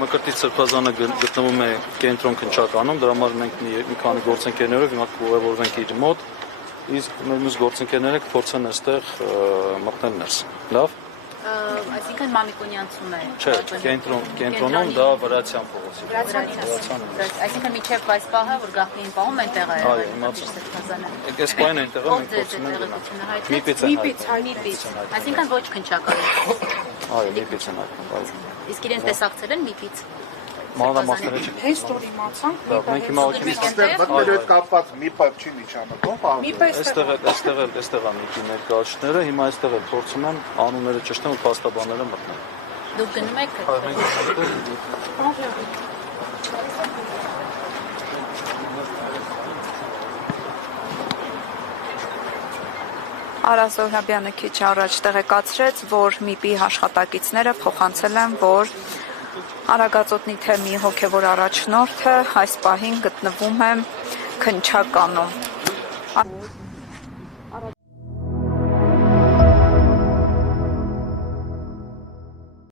Մկրտիչ սրբազանը գտնվում է կենտրոն քննչականում, դրա համար մենք մի քանի գործընկերներով հիմա կուղևորվենք իր մոտ, իսկ մեր մյուս գործընկերները կփորձեն այստեղ մտնել ներս։ Լավ։ Այսինքն Մամիկոնյանցում է։ Չէ, կենտրոնում դա Վրացյան փողոցի։ Այսինքն միջև այս պահը, որ գաղտնին պահում այնտեղ է։ Այո, իմացա։ Այս պահին այնտեղ մենք փորձում ենք գնալ։ Միպից։ Այսինքն ոչ քննչական։ Այո, միպից են այդպես։ Իսկ իրենց տեսակցել են միպից։ Մանրամասները չի։ Հենց տոր իմացանք, Մենք հիմա Այստեղ հետ կապված մի պատ չի միջանոթում, այստեղ է միքի ներկայացուցիչները, հիմա այստեղ էլ փորձում են անունները ճշտեն ու փաստաբանները մտնեն։ Դուք գնում եք։ Արա Զոհրաբյանը քիչ առաջ տեղեկացրեց, որ ՄԻՊ-ի աշխատակիցները փոխանցել են, որ Արագածոտնի թեմի հոգևոր առաջնորդը այս պահին գտնվում է քննչականում։